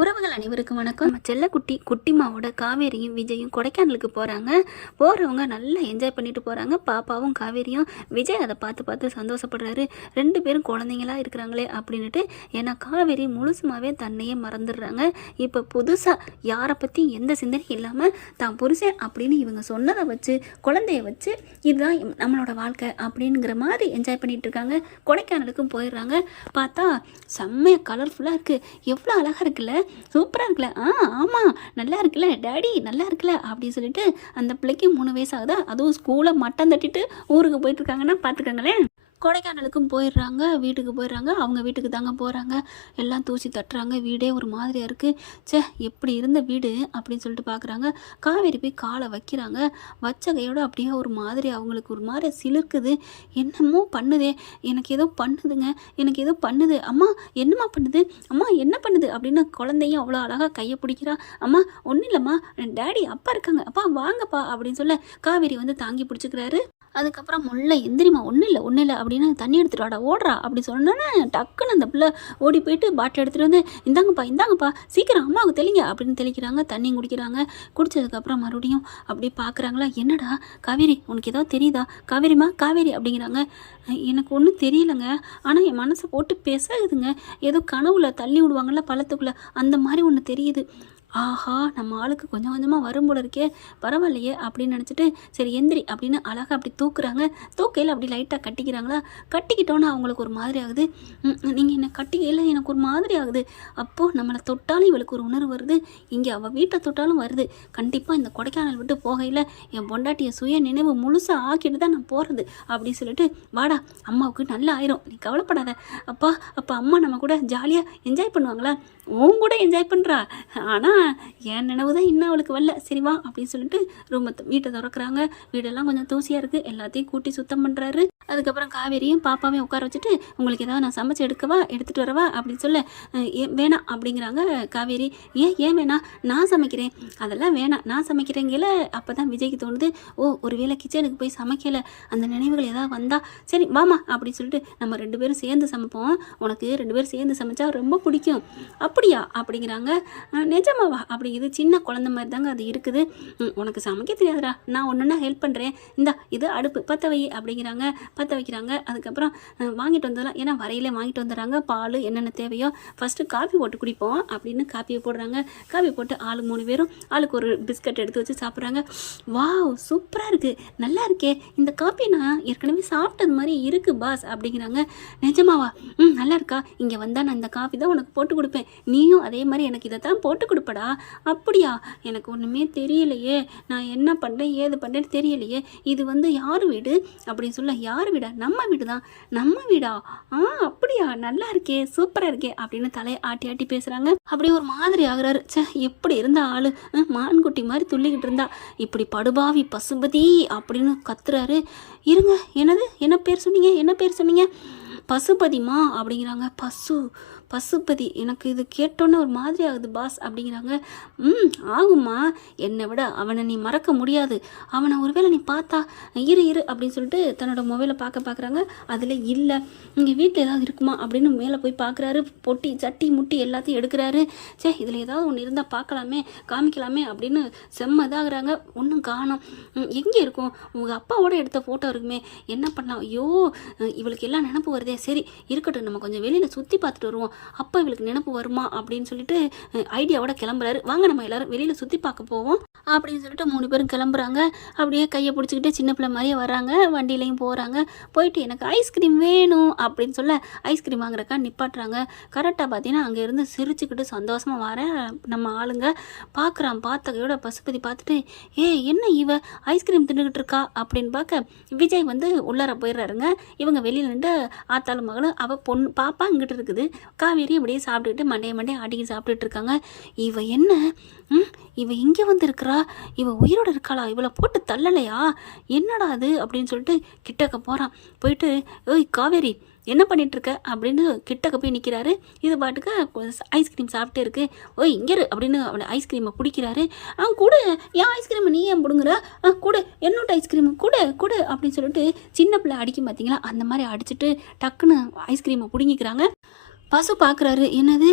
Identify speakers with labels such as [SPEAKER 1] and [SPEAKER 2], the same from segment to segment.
[SPEAKER 1] உறவுகள் அனைவருக்கும் வணக்கம். நம்ம செல்லக்குட்டி குட்டிமாவோட காவேரியும் விஜயும் கொடைக்கானலுக்கு போகிறாங்க போகிறவங்க நல்லா என்ஜாய் பண்ணிட்டு போகிறாங்க பாப்பாவும் காவேரியும். விஜய் அதை பார்த்து பார்த்து சந்தோஷப்படுறாரு. ரெண்டு பேரும் குழந்தைங்களா இருக்கிறாங்களே அப்படின்னுட்டு ஏன்னா காவேரி முழுசுமாவே தன்னையே மறந்துடுறாங்க. இப்போ புதுசாக யாரை பற்றி எந்த சிந்தனையும் இல்லாமல் தான் புருஷன் அப்படின்னு இவங்க சொன்னதை வச்சு குழந்தைய வச்சு இதுதான் நம்மளோட வாழ்க்கை அப்படிங்கிற மாதிரி என்ஜாய் பண்ணிட்டு இருக்காங்க. கொடைக்கானலுக்கும் போயிடுறாங்க. பார்த்தா செம்மையாக கலர்ஃபுல்லாக இருக்குது எவ்வளோ அழகாக இருக்குல்ல? சூப்பராக இருக்குல்ல? ஆ ஆமாம் நல்லா இருக்குல்ல? டேடி நல்லா இருக்குல்ல? அப்படின்னு சொல்லிட்டு அந்த பிள்ளைக்கு மூணு வயசு ஆகுதா? அதுவும் ஸ்கூலை மட்டம் தட்டிட்டு ஊருக்கு போயிட்டு இருக்காங்கன்னா பார்த்துக்கோங்களேன் கொடைக்கானலுக்கும் போயிடுறாங்க வீட்டுக்கு போயிடுறாங்க அவங்க வீட்டுக்கு தாங்க போகிறாங்க எல்லாம் தூசி தட்டுறாங்க வீடே ஒரு மாதிரியாக இருக்குது ச்சே எப்படி இருந்த வீடு அப்படின்னு சொல்லிட்டு பார்க்குறாங்க காவேரி போய் காலை வைக்கிறாங்க. வச்ச கையோட அப்படியே ஒரு மாதிரி அவங்களுக்கு ஒரு மாதிரி சிலிர்க்குது. என்னமோ பண்ணுதே. எனக்கு ஏதோ பண்ணுதுங்க. எனக்கு ஏதோ பண்ணுது. அம்மா என்னம்மா பண்ணுது? அம்மா என்ன பண்ணுது? அப்படின்னு குழந்தையும் அவ்வளோ அழகாக கையை பிடிக்கிறா. அம்மா ஒன்றும் இல்லைம்மா. டேடி அப்பா இருக்காங்க. அப்பா வாங்கப்பா அப்படின்னு சொல்ல காவேரி வந்து தாங்கி பிடிச்சிக்கிறாரு. அதுக்கப்புறம் முல்லை எந்திரிமா ஒன்றும் இல்லை ஒன்றும் இல்லை அப்படின்னு தண்ணி எடுத்துட்டு வாடா ஓடுறா அப்படி சொன்னோன்னே டக்குன்னு அந்த பிள்ளை ஓடி போயிட்டு பாட்டில் எடுத்துகிட்டு வந்து இந்தாங்கப்பா இந்தாங்கப்பா சீக்கிரம் அம்மாவுக்கு தெளிங்க அப்படின்னு தெளிக்கிறாங்க. தண்ணி குடிக்கிறாங்க. குடித்ததுக்கப்புறம் மறுபடியும் அப்படி பார்க்குறாங்களா என்னடா காவேரி உனக்கு ஏதாவது தெரியுதா? காவேரிமா காவேரி அப்படிங்கிறாங்க. எனக்கு ஒன்றும் தெரியலைங்க. ஆனால் என் மனசை போட்டு பேசாதுங்க. ஏதோ கனவுல தள்ளி விடுவாங்கள்ல பழத்துக்குள்ளே. அந்த மாதிரி ஒன்று தெரியுது. ஆஹா நம்ம ஆளுக்கு கொஞ்சம் கொஞ்சமாக வரும் போல இருக்கே. பரவாயில்லையே அப்படின்னு நினச்சிட்டு சரி எந்திரி அப்படின்னு அழகாக அப்படி தூக்குறாங்க. தூக்கையில் அப்படி லைட்டாக கட்டிக்கிறாங்களா? கட்டிக்கிட்டோன்னே அவங்களுக்கு ஒரு மாதிரி ஆகுது. நீங்கள் என்னை கட்டிக்கையில் எனக்கு ஒரு மாதிரி ஆகுது. அப்போது நம்மளை தொட்டாலும் இவளுக்கு ஒரு உணர்வு வருது. இங்கே அவள் வீட்டை தொட்டாலும் வருது. கண்டிப்பாக இந்த கொடைக்கானல் விட்டு போகையில் என் பொண்டாட்டியை சுய நினைவு முழுசாக ஆக்கிட்டு தான் நான் போகிறது அப்படின்னு சொல்லிட்டு வாடா அம்மாவுக்கு நல்லா ஆயிரும். நீ கவலைப்படாத. அப்பா அப்பா அம்மா நம்ம கூட ஜாலியாக என்ஜாய் பண்ணுவாங்களா? உன் கூட என்ஜாய் பண்ணுறா ஆனால் என் நினைவு தான் இன்னும் அவளுக்கு வரல. சரி வா அப்படின்னு சொல்லிட்டு ரூமை வீட்டை திறக்கிறாங்க. வீடெல்லாம் கொஞ்சம் தூசியாக இருக்குது எல்லாத்தையும் கூட்டி சுத்தம் பண்ணுறாரு அதுக்கப்புறம் காவேரியும் பாப்பாவையும் உட்கார வச்சுட்டு உங்களுக்கு ஏதாவது நான் சமைச்சு எடுக்கவா? எடுத்துகிட்டு வரவா? அப்படின்னு சொல்ல வேணாம் அப்படிங்கிறாங்க காவேரி. ஏன் ஏன் வேணாம் நான் சமைக்கிறேன். அதெல்லாம் வேணாம். நான் சமைக்கிறேங்கல அப்போ தான் விஜய்க்கு தோணுது ஓ ஒருவேளை கிச்சனுக்கு போய் சமைக்கலை. அந்த நினைவுகள் ஏதாவது வந்தால் சரி வாமா அப்படின்னு சொல்லிட்டு நம்ம ரெண்டு பேரும் சேர்ந்து சமைப்போம். உனக்கு ரெண்டு பேரும் சேர்ந்து சமைச்சா ரொம்ப பிடிக்கும். அப்படியா? அப்படிங்கிறாங்க. நிஜமாவா? அப்படி இது சின்ன குழந்தை மாதிரி தாங்க அது இருக்குது. உனக்கு சமைக்க தெரியாதுடா. நான் ஒன்றுன்னா ஹெல்ப் பண்ணுறேன் இந்தா இது அடுப்பு. பற்ற வை அப்படிங்கிறாங்க. பற்ற வைக்கிறாங்க. அதுக்கப்புறம் வாங்கிட்டு வந்துடலாம் ஏன்னா வரையிலே வாங்கிட்டு வந்துடுறாங்க. பால் என்னென்ன தேவையோ ஃபஸ்ட்டு காஃபி போட்டு குடிப்போம் அப்படின்னு காப்பியை போடுறாங்க. காஃபி போட்டு ஆளு மூணு பேரும் ஆளுக்கு ஒரு பிஸ்கட் எடுத்து வச்சு சாப்பிட்றாங்க. வாவ் சூப்பராக இருக்குது நல்லா இருக்கே. இந்த காப்பி நான் ஏற்கனவே சாப்பிட்டது மாதிரி இருக்குது பாஸ் அப்படிங்கிறாங்க. நிஜமாவா? ம் நல்லா இருக்கா? இங்கே வந்தால் நான் இந்த காஃபி தான் உனக்கு போட்டு கொடுப்பேன். நீயும் அதே மாதிரி எனக்கு இதை தான் போட்டு கொடுப்படா. அப்படியா? எனக்கு ஒன்றுமே தெரியலையே. நான் என்ன பண்ணுறேன் ஏது பண்ணுறேன்னு தெரியலையே. இது வந்து யார் வீடு? அப்படின்னு சொல்ல யார் வீடா? நம்ம வீடு தான் நம்ம வீடா? ஆ அப்படியா? நல்லா இருக்கே சூப்பராக இருக்கே அப்படின்னு தலையை ஆட்டி ஆட்டி பேசுகிறாங்க அப்படி ஒரு மாதிரி ஆகுறாரு. சே எப்படி இருந்த ஆள்? மான்குட்டி மாதிரி துள்ளிக்கிட்டு இருந்தா. இப்படி படுபாவி பசுபதி அப்படின்னு கத்துறாரு. இருங்க என்னது? என்ன பேர் சொன்னீங்க? என்ன பேர் சொன்னீங்க? பசுபதிமா? அப்படிங்கிறாங்க. பசு பசுபதி எனக்கு இது கேட்டோன்னே ஒரு மாதிரி ஆகுது பாஸ் அப்படிங்கிறாங்க. ம் ஆகுமா என்னை விட அவனை நீ மறக்க முடியாது. அவனை ஒருவேளை நீ பார்த்தா இரு இரு அப்படின்னு சொல்லிட்டு தன்னோட மொபைலை பார்க்க பார்க்குறாங்க. அதில் இல்லை. இங்கே வீட்டில் ஏதாவது இருக்குமா அப்படின்னு மேலே போய் பார்க்குறாரு. பொட்டி சட்டி முட்டி எல்லாத்தையும் எடுக்கிறாரு. சே இதில் ஏதாவது ஒன்று இருந்தால் பார்க்கலாமே காமிக்கலாமே அப்படின்னு செம்ம இதாகிறாங்க. ஒன்றும் காணும். எங்கே இருக்கும்? உங்கள் அப்பாவோட எடுத்த ஃபோட்டோ இருக்குமே. என்ன பண்ணலாம்? ஐயோ இவளுக்கு எல்லாம் நினப்பு வருதே. சரி இருக்கட்டும். நம்ம கொஞ்சம் வெளியில் சுற்றி பார்த்துட்டு வருவோம். அப்போ இவளுக்கு நினப்பு வருமா அப்படின்னு சொல்லிட்டு ஐடியாவோட கிளம்புறாரு. வாங்க நம்ம எல்லாரும் வெளியில் சுற்றி பார்க்க போவோம் அப்படின்னு சொல்லிட்டு மூணு பேரும் கிளம்புறாங்க. அப்படியே கையை பிடிச்சிக்கிட்டு சின்ன பிள்ளை மாதிரியே வராங்க வண்டியிலையும் போகிறாங்க போயிட்டு எனக்கு ஐஸ்கிரீம் வேணும் அப்படின்னு சொல்ல ஐஸ்கிரீம் வாங்குறக்கா நிப்பாட்டுறாங்க. கரெக்டாக பார்த்தீங்கன்னா அங்கேருந்து சிரிச்சுக்கிட்டு சந்தோஷமாக வர நம்ம ஆளுங்க பார்க்குறான் பார்த்தகையோட பசுபதி பார்த்துட்டு ஏ என்ன இவ? ஐஸ்கிரீம் தின்னுக்கிட்டு இருக்கா? அப்படின்னு பார்க்க விஜய் வந்து உள்ளார போயிடுறாருங்க. இவங்க வெளியில் நின்று ஆத்தாளு மகளும் அவள் பொண்ணு பாப்பா இங்கிட்டு இருக்குது. காவேரி அப்படியே சாப்பிட்டுக்கிட்டு மண்டைய மண்டைய ஆட்டிக்கிட்டு சாப்பிட்டுட்டு இருக்காங்க இவ என்ன? ம்? இவ இங்கே வந்திருக்கிறா? இவ உயிரோட இருக்காளா? இவளை போட்டு தள்ளலையா? என்னடா அது? அப்படின்னு சொல்லிட்டு கிட்டக்க போகிறான் போயிட்டு ஓய் காவேரி என்ன பண்ணிட்டு இருக்க அப்படின்னு கிட்டக்க போய் நிற்கிறாரு இது பாட்டுக்கு ஐஸ்கிரீம் சாப்பிட்டே இருக்கு. ஓய் இங்கே இரு அப்படின்னு அவனை ஐஸ்கிரீமை பிடிக்கிறாரு. ஆ கூட. என் ஐஸ்கிரீமை நீ ஏன் பிடுங்குற? ஆ கூட. என்னோட ஐஸ்கிரீம் கூட கூட அப்படின்னு சொல்லிட்டு சின்ன பிள்ளை அடிக்கும் பார்த்தீங்களா அந்த மாதிரி அடிச்சுட்டு டக்குன்னு ஐஸ்கிரீமை பிடுங்கிக்கிறாங்க. பசு பார்க்குறாரு என்னது?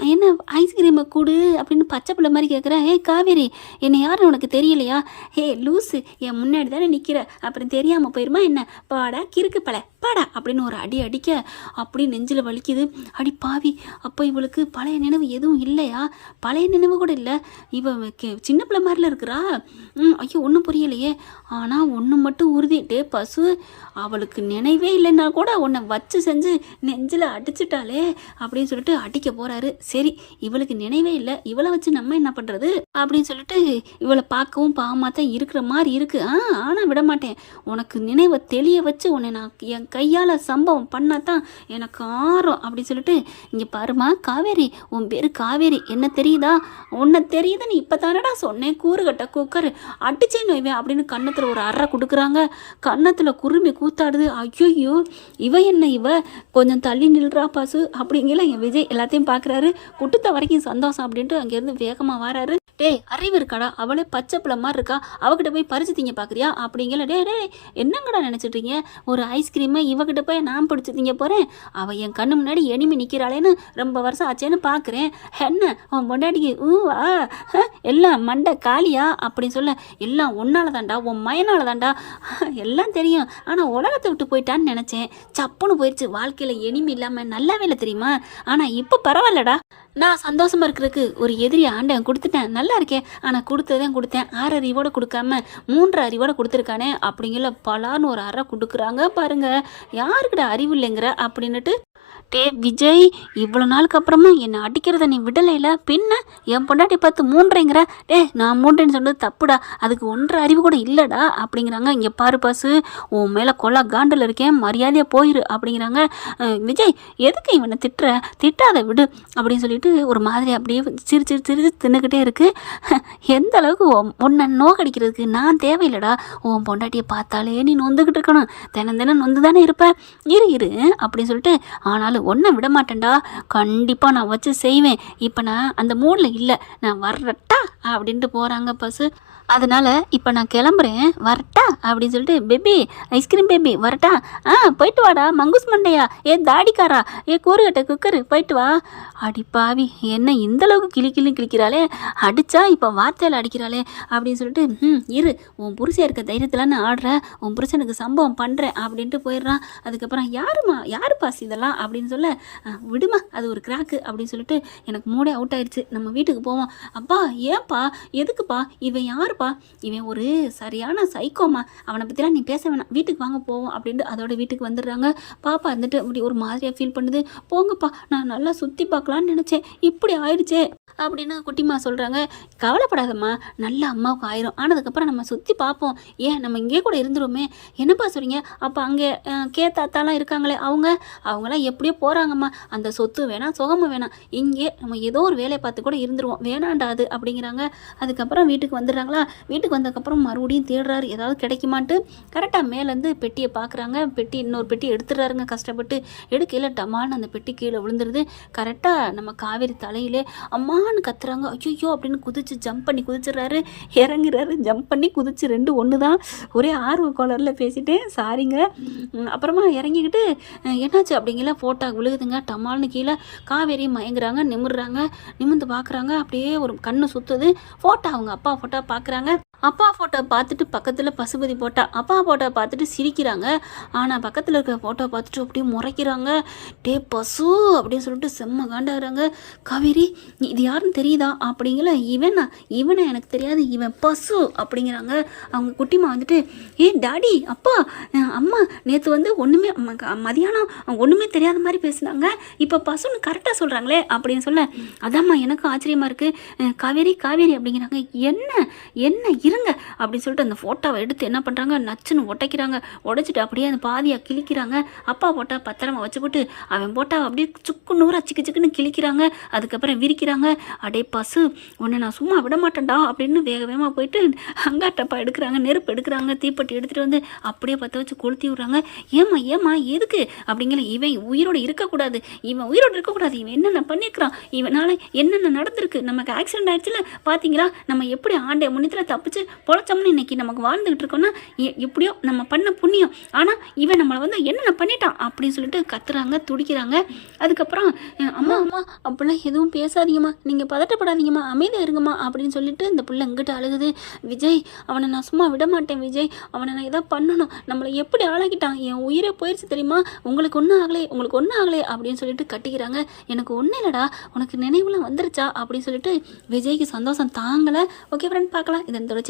[SPEAKER 1] என்ன ஐஸ்கிரீமை கூடு அப்படின்னு பச்சை பிள்ளை மாதிரி கேட்குறா ஏய் காவேரி என்னை யாரும் உனக்கு தெரியலையா? ஹே லூஸு என் முன்னாடி தானே நிற்கிற அப்புறம் தெரியாமல் போயிருமா என்ன? பாடா கிறுக்கு பழ பாடா அப்படின்னு ஒரு அடி அடிக்க அப்படி நெஞ்சில் வலிக்குது. அடி பாவி அப்போ இவளுக்கு பழைய நினைவு எதுவும் இல்லையா? பழைய நினைவு கூட இல்லை. இவ கே- சின்ன பிள்ளை மாதிரில இருக்கிறா. ம் ஐயோ ஒன்றும் புரியலையே. ஆனால் ஒன்று மட்டும் உறுதி. டே பசு அவளுக்கு நினைவே இல்லைன்னா கூட உன்னை வச்சு செஞ்சு நெஞ்சில் அடிச்சிட்டாளே அப்படின்னு சொல்லிட்டு அடிக்க போகிறாரு சரி இவளுக்கு நினைவே இல்லை இவளை வச்சு நம்ம என்ன பண்ணுறது அப்படின்னு சொல்லிட்டு இவளை பார்க்கவும் பாவமாக தான் இருக்கிற மாதிரி இருக்கு. ஆ ஆனால் விட மாட்டேன். உனக்கு நினைவை தெளிய வச்சு உன்னை நான் என் கையால் சம்பவம் பண்ணால் தான் எனக்கு ஆறும் அப்படின்னு சொல்லிட்டு இங்கே பாருமா காவேரி உன் பேர் காவேரி. என்ன தெரியுதா? உன்னை தெரியுதுன்னு இப்போ தானடா சொன்னேன். கூறுகட்ட குக்கர் அடிச்சேன்னு வைவேன் அப்படின்னு கன்னத்தில் ஒரு அறை கொடுக்குறாங்க. கன்னத்தில் குருமி கூத்தாடுது. ஐயோ இவ என்ன இவ? கொஞ்சம் தள்ளி நில்றா பாசு. அப்படிங்கிற என் விஜய் எல்லாத்தையும் பார்க்குறாரு குட்டுத்த வரைக்கும் சந்தோஷம் அப்படின்ட்டு அங்கேருந்து வேகமாக வராரு. டேய் அறிவு இருக்காடா? அவளே பச்சை பிள்ளை மாதிரி இருக்கா? அவகிட்ட போய் பறிச்சு திங்க பார்க்குறியா அப்படிங்கிற டே டே என்னங்கடா நினச்சிட்ருக்கீங்க ஒரு ஐஸ்கிரீமை இவகிட்ட போய் நான் பிடிச்சி திங்க போகிறேன் அவள் என் கண்ணு முன்னாடி எனிமி நிற்கிறாளேன்னு ரொம்ப வருஷம் ஆச்சேன்னு பார்க்குறேன் என்ன உன் பொண்டாட்டிக்கு ஊவா? ஹ, எல்லாம் மண்டை காலியா? அப்படின்னு சொல்ல எல்லாம் ஒன்னால தாண்டா உன் மயனால தாண்டா எல்லாம் தெரியும். ஆனால் உலகத்தை விட்டு போயிட்டான்னு நினச்சேன். சப்புன்னு போயிடுச்சு வாழ்க்கையில் எனிமி இல்லாமல் நல்லாவே இல்லை தெரியுமா? ஆனால் இப்போ பரவாயில்லடா. நான் சந்தோஷமாக இருக்கிறதுக்கு ஒரு எதிரி ஆண்டேன் கொடுத்துட்டேன். நல்லா இருக்கேன். ஆனால் கொடுத்ததான் கொடுத்தேன். ஆறு அறிவோடு கொடுக்காம மூன்று அறிவோடு கொடுத்துருக்கானே அப்படிங்கிற பலான்னு ஒரு அறை கொடுக்குறாங்க பாருங்க. யாருக்கிட்ட அறிவு இல்லைங்கிற? அப்படின்னுட்டு டே விஜய் இவ்வளோ நாளுக்கு அப்புறமா என்னை அடிக்கிறத நீ விடலையில பின்ன என் பொண்டாட்டி பார்த்து மூன்றைங்கிற? டே நான் மூன்றேன்னு சொன்னது தப்புடா. அதுக்கு ஒன்று அறிவு கூட இல்லைடா. அப்படிங்கிறாங்க. இங்கே பாரு பாசு உன் மேலே கொலா காண்டில் இருக்கேன். மரியாதையாக போயிரு. அப்படிங்கிறாங்க. விஜய் எதுக்கு இவனை திட்டுற? திட்டாத விடு. அப்படின்னு சொல்லிட்டு ஒரு மாதிரி அப்படியே சிரி சிரி சிரிச்சு தின்னுக்கிட்டே இருக்குது எந்த அளவுக்கு உன்னை நோக்கடிக்கிறதுக்கு நான் தேவையில்லடா. உன் பொண்டாட்டியை பார்த்தாலே நீ நொந்துக்கிட்டு இருக்கணும். தினம் தினம் நொந்து தானே இருப்ப. இரு இரு. அப்படின்னு சொல்லிட்டு ஆனாலும் ஒன்றை விட மாட்டேன்டா கண்டிப்பாக நான் வச்சு செய்வேன். இப்போ நான் அந்த மூடில் இல்லை. நான் வர்றட்டா அப்படின்ட்டு போகிறாங்க பசு. அதனால் இப்போ நான் கிளம்புறேன். வரட்டா அப்படின்னு சொல்லிட்டு பேபி ஐஸ்கிரீம் பேபி வரட்டா. ஆ போயிட்டு வாடா. மங்குஸ் மண்டையா. ஏ தாடிக்காரா. ஏ கூறுகட்ட குக்கரு போயிட்டு வா. அடி பாவி என்ன இந்த அளவுக்கு கிளி கிளி கிளிக்கிறாளே அடித்தா இப்போ வார்த்தையில் அடிக்கிறாளே அப்படின்னு சொல்லிட்டு ம் இரு. உன் புருஷன் இருக்க தைரியத்தில் நான் ஆடுறேன் உன் புருஷனுக்கு சம்பவம் பண்ணுறேன் அப்படின்ட்டு போயிடுறான். அதுக்கப்புறம் யாருமா? யாரு பாஸ் இதெல்லாம் அப்படின்னு சொல்ல விடுமா அது ஒரு கிராக்கு அப்படின்னு சொல்லிட்டு எனக்கு மூடே அவுட் ஆயிடுச்சு. நம்ம வீட்டுக்கு போவோம். அப்பா ஏன்பா? எதுக்குப்பா? இவன் யாருப்பா? இவன் ஒரு சரியான சைக்கோமா அவனை பற்றிலாம் நீ பேச வேணாம். வீட்டுக்கு வாங்க போவோம். அப்படின்ட்டு அதோட வீட்டுக்கு வந்துடுறாங்க. பாப்பா வந்துட்டு அப்படி ஒரு மாதிரியாக ஃபீல் பண்ணுது. போங்கப்பா நான் நல்லா சுற்றி பார்க்கலான்னு நினச்சேன். இப்படி ஆயிடுச்சே. அப்படின்னு குட்டிமா சொல்கிறாங்க கவலைப்படாதம்மா நல்ல அம்மாவுக்கு ஆயிரும். ஆனதுக்கப்புறம் நம்ம சுற்றி பார்ப்போம் ஏன் நம்ம இங்கே கூட இருந்துருவோமே என்னப்பா சொல்கிறீங்க அப்போ அங்கே கே தாத்தாலாம் இருக்காங்களே அவங்க? அவங்களாம் எப்படியோ போகிறாங்கம்மா அந்த சொத்து வேணாம் சுகமும் வேணாம். இங்கே நம்ம ஏதோ ஒரு வேலையை பார்த்து கூட இருந்துருவோம். வேணாண்டா அது அப்படிங்கிறாங்க. அதுக்கப்புறம் வீட்டுக்கு வந்துடுறாங்களா? வீட்டுக்கு வந்ததுக்கப்புறம் மறுபடியும் தேடுறாரு. ஏதாவது கிடைக்குமான்ட்டு கரெக்டாக மேலேருந்து பெட்டியை பார்க்குறாங்க பெட்டி இன்னொரு பெட்டி எடுத்துடுறாருங்க கஷ்டப்பட்டு. எடுக்கையில் டமால்னு அந்த பெட்டி கீழே விழுந்துருது. கரெக்டாக நம்ம காவேரி தலையிலே அம்மா ஆன்னு கத்துறாங்க. ஐயோ அப்படின்னு குதிச்சு ஜம்ப் பண்ணி குதிச்சிடுறாரு. இறங்குறாரு. ஜம்ப் பண்ணி குதிச்சு ரெண்டு ஒன்று தான் ஒரே ஆர்வ கோளரில் பேசிட்டேன். சாரிங்க அப்புறமா இறங்கிக்கிட்டு என்னாச்சு அப்படிங்கிற ஃபோட்டோ விழுகுதுங்க. டமால்னு கீழே காவேரி மயங்குறாங்க நிமிர்றாங்க நிமிர்ந்து பார்க்குறாங்க அப்படியே ஒரு கண்ணு சுற்றுது ஃபோட்டோ அவங்க அப்பா ஃபோட்டோ பார்க்குறாங்க அப்பா ஃபோட்டோ பார்த்துட்டு பக்கத்தில் பசுபதி போட்டா அப்பா ஃபோட்டோ பார்த்துட்டு சிரிக்கிறாங்க. ஆனால் பக்கத்தில் இருக்கிற ஃபோட்டோ பார்த்துட்டு அப்படியே முறைக்கிறாங்க. டே பசு! அப்படின்னு சொல்லிட்டு செம்ம காண்டாகிறாங்க. காவேரி இது யாருன்னு தெரியுதா? அப்படிங்கிற இவனா? இவனை? எனக்கு தெரியாது. இவன் பசு! அப்படிங்கிறாங்க. அவங்க குட்டிமா வந்துட்டு ஏ டாடி அப்பா அம்மா நேற்று வந்து ஒன்றுமே மதியானம் ஒன்றுமே தெரியாத மாதிரி பேசுனாங்க. இப்போ பசுன்னு கரெக்டாக சொல்கிறாங்களே அப்படின்னு சொல்ல அதாம்மா எனக்கும் ஆச்சரியமாக இருக்குது காவேரி காவேரி அப்படிங்கிறாங்க. என்ன? என்ன? இருங்க அப்படின்னு சொல்லிட்டு அந்த ஃபோட்டோவை எடுத்து என்ன பண்ணுறாங்க நச்சுன்னு உடைக்கிறாங்க உடைச்சிட்டு அப்படியே அந்த பாதியாக கிழிக்கிறாங்க. அப்பா போட்டா பத்திரமா வச்சுக்கிட்டு அவன் போட்டா அப்படியே சுக்கு நூறா சிக்கு சிக்குன்னு கிழிக்கிறாங்க. அதுக்கப்புறம் விரிக்கிறாங்க. அடே பசு உன்னை நான் சும்மா விட மாட்டேன்டா அப்படின்னு வேக வேகமாக போயிட்டு அங்காட்டப்பா எடுக்கிறாங்க. நெருப்பு எடுக்கிறாங்க. தீப்பெட்டி எடுத்துகிட்டு வந்து அப்படியே பற்ற வச்சு கொளுத்தி விட்றாங்க. ஏம்மா ஏம்மா எதுக்கு? அப்படிங்கிற இவன் உயிரோடு இருக்கக்கூடாது. இவன் உயிரோடு இருக்கக்கூடாது. இவன் என்னென்ன பண்ணியிருக்கிறான்? இவனால் என்னென்ன நடந்திருக்கு? நமக்கு ஆக்சிடென்ட் ஆயிடுச்சுல பார்த்தீங்களா நம்ம எப்படி ஆண்டை முன்னத்தில் தப்பிச்சு பொழைச்சி பொழைச்சோம்னு இன்னைக்கு நமக்கு வாழ்ந்துகிட்டு இருக்கோம்னா எப்படியோ நம்ம பண்ண புண்ணியம். ஆனால் இவன் நம்மளை வந்து என்னென்ன பண்ணிட்டான்? அப்படின்னு சொல்லிட்டு கத்துறாங்க துடிக்கிறாங்க. அதுக்கப்புறம் அம்மா அம்மா அப்படிலாம் எதுவும் பேசாதீங்கம்மா. நீங்கள் பதட்டப்படாதீங்கம்மா. அமைதியாக இருங்கம்மா. அப்படின்னு சொல்லிட்டு இந்த பிள்ளை இங்கிட்ட அழுகுது. விஜய் அவனை நான் சும்மா விட மாட்டேன் விஜய். அவனை நான் எதாவது பண்ணணும். நம்மளை எப்படி ஆளாக்கிட்டான்? என் உயிரே போயிடுச்சு தெரியுமா? உங்களுக்கு ஒன்றும் ஆகலை உங்களுக்கு ஒன்றும் ஆகலை. அப்படின்னு சொல்லிட்டு கட்டிக்கிறாங்க. எனக்கு ஒன்றும் இல்லைடா. உனக்கு நினைவுலாம் வந்துருச்சா? அப்படின்னு சொல்லிட்டு விஜய்க்கு சந்தோஷம் தாங்கலை. ஓகே ஃப்ரெண்ட் பார்க்கலாம். இதன் தொடர்ச்சி